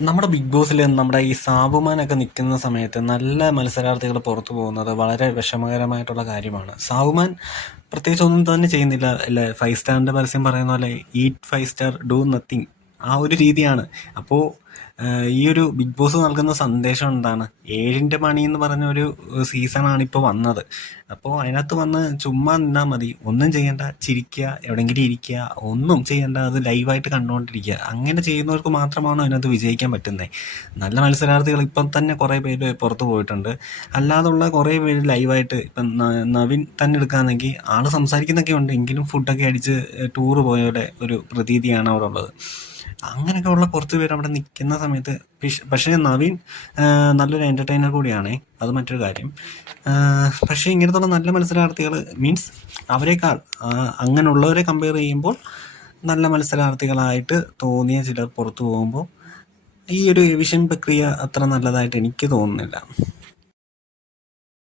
നമ്മുടെ ബിഗ് ബോസിൽ നമ്മുടെ ഈ സാബുമാനൊക്കെ നിൽക്കുന്ന സമയത്ത് നല്ല മത്സരാർത്ഥികൾ പുറത്തു പോകുന്നത് വളരെ വിഷമകരമായിട്ടുള്ള കാര്യമാണ്. സാബുമാൻ പ്രത്യേകിച്ച് ഒന്നും തന്നെ ചെയ്യുന്നില്ല അല്ലേ? 5 സ്റ്റാറിന്റെ പരസ്യം പറയുന്ന പോലെ ഈറ്റ് 5 സ്റ്റാർ ഡു നത്തിങ്, ആ ഒരു രീതിയാണ്. അപ്പോൾ ഈ ഒരു ബിഗ് ബോസ് നൽകുന്ന സന്ദേശം എന്താണ്? 7ന്റെ മണി എന്ന് പറഞ്ഞ ഒരു സീസണാണ് ഇപ്പോൾ വന്നത്. അപ്പോൾ അതിനകത്ത് വന്ന് ചുമ്മാ നിന്നാൽ മതി, ഒന്നും ചെയ്യണ്ട, ചിരിക്കുക, എവിടെയെങ്കിലും ഇരിക്കുക, ഒന്നും ചെയ്യണ്ട, അത് ലൈവായിട്ട് കണ്ടുകൊണ്ടിരിക്കുക. അങ്ങനെ ചെയ്യുന്നവർക്ക് മാത്രമാണ് അതിനകത്ത് വിജയിക്കാൻ പറ്റുന്നത്. നല്ല മത്സരാർത്ഥികൾ ഇപ്പം തന്നെ കുറേ പേര് പുറത്ത് പോയിട്ടുണ്ട്. അല്ലാതുള്ള കുറേ പേര് ലൈവായിട്ട് ഇപ്പം നവീൻ തന്നെ എടുക്കുകയാണെങ്കിൽ ആൾ സംസാരിക്കുന്നൊക്കെ ഉണ്ട്, എങ്കിലും ഫുഡൊക്കെ അടിച്ച് ടൂറ് പോയവരുടെ ഒരു പ്രതീതിയാണ് അവിടെ ഉള്ളത്. അങ്ങനെയൊക്കെ ഉള്ള കുറച്ച് പേര് അവിടെ നിൽക്കുന്ന സമയത്ത് പക്ഷേ നവീൻ നല്ലൊരു എൻ്റർടൈനർ കൂടിയാണേ, അത് മറ്റൊരു കാര്യം. പക്ഷേ ഇങ്ങനത്തുള്ള നല്ല മത്സരാർത്ഥികൾ മീൻസ് അവരെക്കാൾ അങ്ങനെയുള്ളവരെ കമ്പയർ ചെയ്യുമ്പോൾ നല്ല മത്സരാർത്ഥികളായിട്ട് തോന്നിയ ചിലർ പുറത്തു പോകുമ്പോൾ ഈ ഒരു എവിഷൻ പ്രക്രിയ അത്ര നല്ലതായിട്ട് എനിക്ക് തോന്നുന്നില്ല.